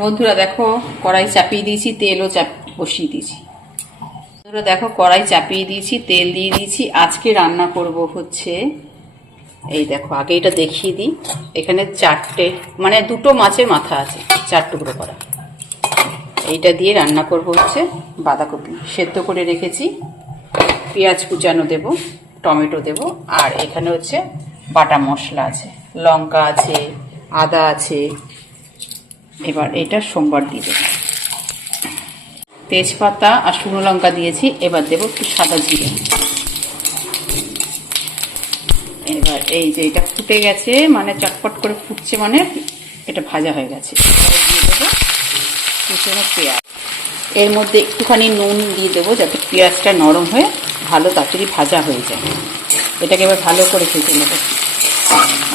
বন্ধুরা দেখো কড়াই চাপিয়ে দিয়েছি, তেলও বসিয়ে দিয়েছি। বন্ধুরা দেখো কড়াই চাপিয়ে দিয়েছি, তেল দিয়ে দিয়েছি। আজকে রান্না করব হচ্ছে, এই দেখো আগে এটা দেখিয়ে দিই। এখানে দুটো মাছের মাথা আছে, 4 টুকরো করা। এইটা দিয়ে রান্না করব হচ্ছে বাঁধাকপি সেদ্ধ করে রেখেছি, পেঁয়াজ কুচানো দেব, টমেটো দেব, আর এখানে হচ্ছে বাটা মশলা আছে, লঙ্কা আছে, আদা আছে। এবার এটা সোমবার দিয়ে দেবো, তেজপাতা আর শুকনো লঙ্কা দিয়েছি। এবার দেবো একটু সাদা জিরে। এবার এই যে এটা ফুটে গেছে, মানে চটপট করে ফুটছে, মানে এটা ভাজা হয়ে গেছে। দিয়ে দেবো কুচনো পেঁয়াজ, এর মধ্যে একটুখানি নুন দিয়ে দেবো যাতে পেঁয়াজটা নরম হয়ে ভালো তাড়াতাড়ি ভাজা হয়ে যায়। এটাকে এবার ভালো করে ভেজে নেবো।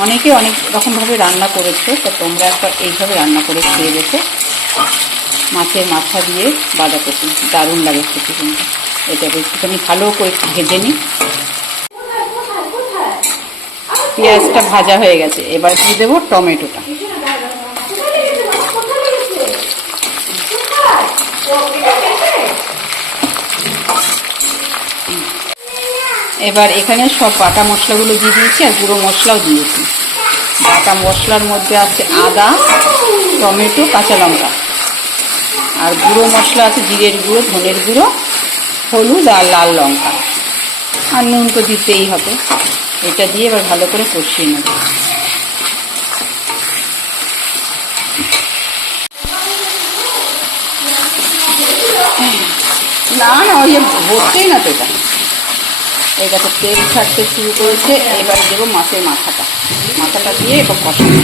অনেকে অনেক রকমভাবে রান্না করেছে, তা তোমরা একবার এইভাবে রান্না করে খেয়ে দেখো। মাছের মাথা দিয়ে বাঁধাকপি দারুণ লাগে খেতে, কিন্তু এটাকে একটুখানি ভালো করে ভেজে নিই। পেঁয়াজটা ভাজা হয়ে গেছে, এবার দিয়ে দেবো টমেটোটা। এবার এখানে সব বাটা মশলাগুলো দিয়ে দিয়েছি, আর গুঁড়ো মশলাও দিয়েছি। বাটা মশলার মধ্যে আছে আদা, টমেটো, কাঁচা লঙ্কা, আর গুঁড়ো মশলা আছে জিরের গুঁড়ো, ধনের গুঁড়ো, হলুদ আর লাল লঙ্কা, আর নুন তো দিতেই হবে। এটা দিয়ে এবার ভালো করে কষিয়ে নেব। না না, ওই ভরতেই না তো, এটা তো তেল ছাড়তে শুরু করেছে। এবার দেবো মাছের মাথাটা দিয়ে এবার কষানো।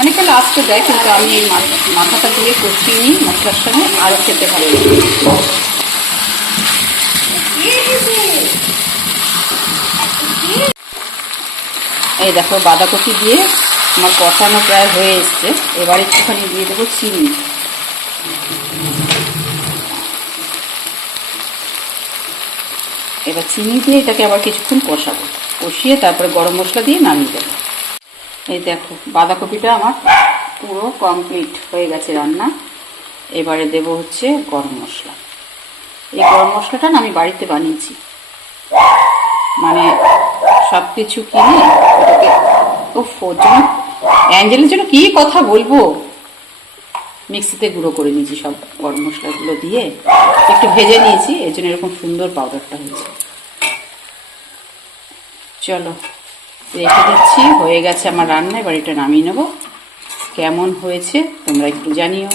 অনেকে লাস্টে দেয়, কিন্তু আমি এই মাথাটা দিয়ে কষিয়ে নিই মশলার সঙ্গে, আরও খেতে ভালো লাগে। এই দেখো বাঁধাকপি দিয়ে আমার কষানো প্রায় হয়ে এসছে। এবার একটুখানি দিয়ে দেবো চিনি। এবার চিনি দিয়ে এটাকে আবার কিছুক্ষণ কষাবো, কষিয়ে তারপরে গরম মশলা দিয়ে নামিয়ে দেবো। এই দেখো বাঁধাকপিটা আমার পুরো কমপ্লিট হয়ে গেছে রান্না। এবারে দেবো হচ্ছে গরম মশলা। এই গরম মশলাটা না আমি বাড়িতে বানিয়েছি, মানে সব কিছু কিনে ওটাকে অ্যাঞ্জেলের জন্য কি কথা বলবো, মিক্সিতে গুঁড়ো করে নিয়েছি সব গরম মশলাগুলো দিয়ে, একটু ভেজে নিয়েছি, এর জন্য এরকম সুন্দর পাউডারটা হয়েছে। চলো রেখে দিচ্ছি, হয়ে গেছে আমার রান্না। এবার এটা নামিয়ে নেবো। কেমন হয়েছে তোমরা একটু জানিও।